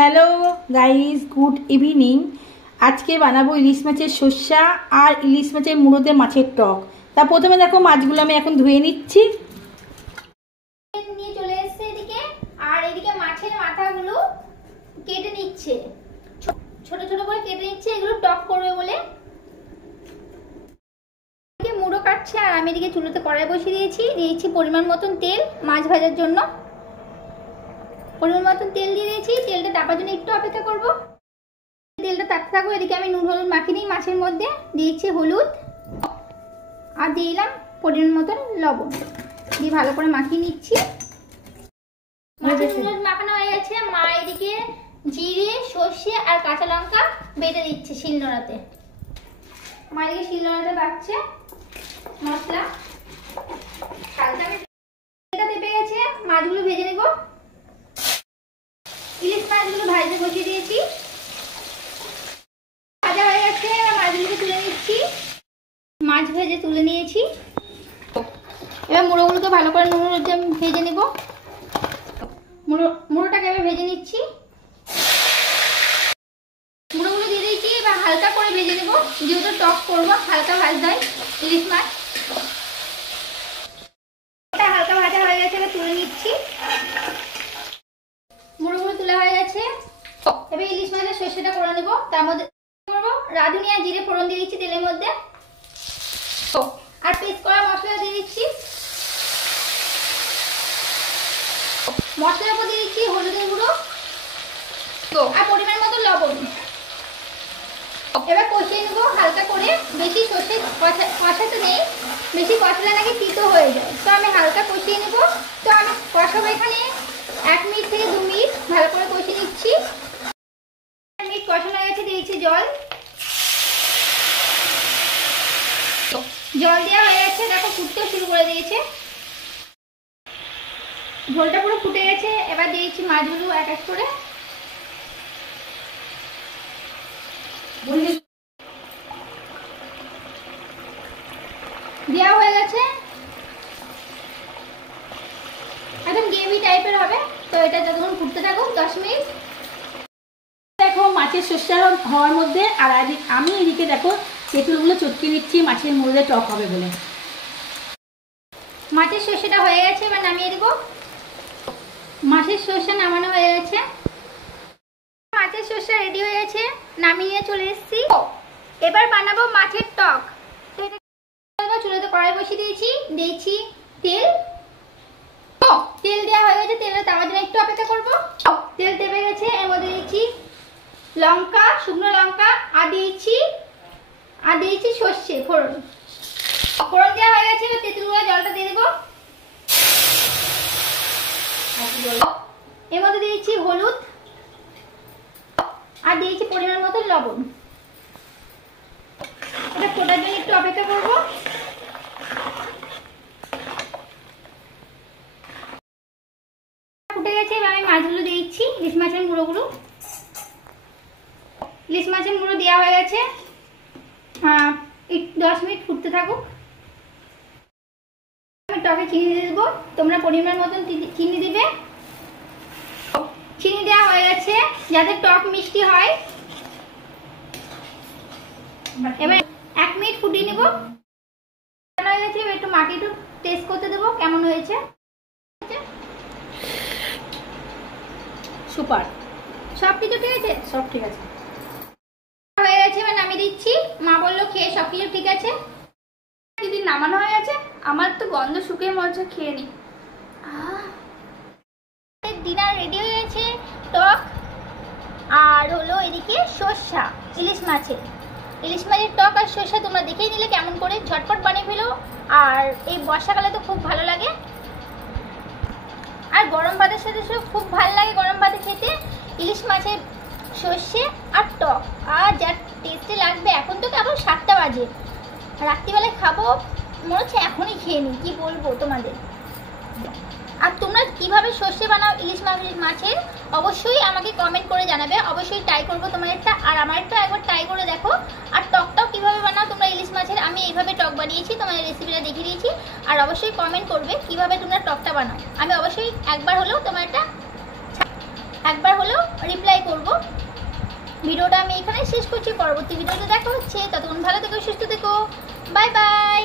Hello guys, good evening. আজকে বানাবো ইলিশ মাছের সর্ষা আর ইলিশ মাছের মুড়োতে মাছের টক। তা প্রথমে দেখো মাছগুলো আমি এখন ধুয়ে নিচ্ছি। নিয়ে চলে এসেছে এদিকে, আর এদিকে মাছের মাথাগুলো কেটে নিচ্ছে, ছোট ছোট করে কেটে নিচ্ছে, এগুলো টক করবে বলে। মুড়ো কাটছে আর আমি এদিকে চুলোতে কড়াই বসিয়ে দিয়েছি পরিমাণ মতন তেল মাছ ভাজার জন্য। পরিমাণ মতন তেল দিয়ে দিয়েছি, তেলটা তাপার জন্য একটু অপেক্ষা করব। তেলটা তাপতে থাকবো। এদিকে আমি নুন হলুদ মাখিয়ে নিই মাছের মধ্যে, দিয়েছি হলুদ আর দিয়ে দিলাম পরিমাণ মতন লবণ, দিয়ে ভালো করে মাখিয়ে নিচ্ছি। মাছের নুন মাখানো হয়ে গেছে। মা এদিকে জিরে সর্ষে আর কাঁচা লঙ্কা বেটে দিচ্ছে শিলনোড়াতে। মা এদিকে শিলনোড়াতে বাটছে মশলা। হালকা তেপে গেছে, মাছগুলো ভেজে নেব। ইলিশ মাছগুলো ভাজতে বসিয়ে দিয়েছি, ভাজা হয়ে গেছে। মাছগুলোকে তুলে নিচ্ছি। মাছ ভেজে তুলে নিয়েছি। এবার মুড়োগুলোকে ভালো করে নুন হলুদ ভেজে নেব। মুড়োটাকে এবার ভেজে নিচ্ছি। মুড়োগুলো দিয়ে দিয়েছি, এবার হালকা করে ভেজে নেব, যেহেতু টক করবো হালকা ভাজতে হয় ইলিশ মাছ। ওটা হালকা ভাজা হয়ে গেছে, এবার তুলে নিচ্ছি। মুড়োগুলো তোলা হয়ে গেছে। এবার ইলিশ মাছের সর্ষেটা করে নেব। তার মধ্যে করবো রাঁধুনি আর জিরে ফোড়ন দিয়ে দিচ্ছি তেলের মধ্যে, আর পেস্ট করা মশলা দিয়ে দিচ্ছি। মশলার উপর দিয়ে দিচ্ছি হলুদের গুঁড়ো আর পরিমাণ মতো লবণ। এবার কষিয়ে নেবো হালকা করে। বেশি সর্ষে কষাতে নেই, বেশি কষালে নাকি তিতো হয়ে যায়, তো আমি হালকা কষিয়ে নেবো। তো আমি কষাবো এখানে 1 মিনিট থেকে 2 মিনিট ভালো করে কষিয়ে নিচ্ছি। 1 মিনিট কষানো হয়ে গেছে, দিয়েছি জল। জল দেওয়া হয়ে গেছে, দেখো ফুটতেও শুরু করে দিয়েছে। ঝোলটা পুরো ফুটে গেছে। এবার দিয়েছি মাছগুলো এক এক করে। দেওয়া হয়ে গেছে, একদম গ্রেভি টাইপের হবে। তো এটা যতক্ষণ ফুটতে থাকুক 10 মিনিট। দেখো মাছের সর্ষা হওয়ার মধ্যে, আর আমি এদিকে দেখো তেঁতুলগুলো চটকে নিচ্ছি মাছের মুড়োতে টক হবে বলে। মাছের সর্ষেটা হয়ে গেছে, এবার নামিয়ে দেবো। মাছের সর্ষে নামানো হয়ে গেছে। মাছের সর্ষে রেডি হয়ে গেছে, নামিয়ে চলে এসেছি। এবার বানাবো মাছের টক। চুলোতে কড়াই বসিয়ে দিয়েছি তেল। তেল দেওয়া হয়ে গেছে, তেলটা তাওয়ার জন্য একটু অপেক্ষা করবো। তেল তেপে গেছে, এর মধ্যে দিয়েছি লঙ্কা, শুকনো লঙ্কা, আর দিয়েছি সর্ষে ফোড়ন। ফোড়ন দেওয়া হয়ে গেছে, তেঁতুলগুলো জলটা দিয়ে দেবো। এর মধ্যে দিয়েছি হলুদ আর দিয়েছি পরিমাণ মতো লবণ। এটা ফোটার জন্য একটু অপেক্ষা করবো। ফুটে গেছে, এবার আমি মাছগুলো দিয়েছি, ইলিশ মাছের মুড়োগুলো। ইলিশ মাছের মুড়ো দেওয়া হয়ে গেছে। 10 মিনিট ফুটতে থাকুক। আমি টকে চিনি দিয়ে দেবো, তোমরা পরিমাণ মতন চিনি দিবে। চিনি দেওয়া হয়ে গেছে যাতে টক মিষ্টি হয়। এবার 1 মিনিট ফুটিয়ে নেব। হয়ে গেছে, একটু মাটি একটু টেস্ট করতে দেবো কেমন হয়েছে। সুপার, সবকিছু ঠিক আছে, সব ঠিক আছে হয়ে গেছে। এবার নামিয়ে দিচ্ছি। মা বললো খেয়ে সবকিছু ঠিক আছে। দিদি নামানো হয়ে গেছে, আমার তো গন্ধ শুকিয়ে মরছে, খেয়ে নি। ডিনার রেডি হয়ে গেছে, টক আর হলো এদিকে সর্ষা ইলিশ মাছের টক আর সর্ষা। তোমরা দেখেই নিলে কেমন করে ঝটপট বানিয়ে ফেলো। আর এই বর্ষাকালে তো খুব ভালো লাগে, আর গরম ভাতের সাথে খুব ভালো লাগে গরম ভাতে খেতে। ইলিশ মাছের সর্ষে আর টক, আর যা টেস্টে লাগবে। এখন তো কেবল 7টা বাজে, রাত্রিবেলায় খাবো মনে হচ্ছে এখনই খেয়ে নিই, কি বলবো তোমাদের। আর তোমরা কিভাবে সর্ষে বানাও ইলিশ মাছের অবশ্যই আমাকে কমেন্ট করে জানাবে। অবশ্যই ট্রাই করবো তোমাদেরটা, আর আমারটা একবার ট্রাই করে দেখো। আর টকটাও কিভাবে বানাও তোমরা ইলিশ মাছের, আমি এইভাবে টক বানিয়েছি, তোমাদের রেসিপিটা দেখিয়ে দিয়েছি। আর অবশ্যই কমেন্ট করবে কিভাবে তোমরা টকটা বানাও। আমি অবশ্যই একবার হলেও রিপ্লাই করবো। করব। ভিডিওটা আমি এখানেই শেষ করছি, পরবর্তী ভিডিওতে দেখা হচ্ছে। ততক্ষণ ভালো থেকো, সুস্থ থেকো, বাই বাই।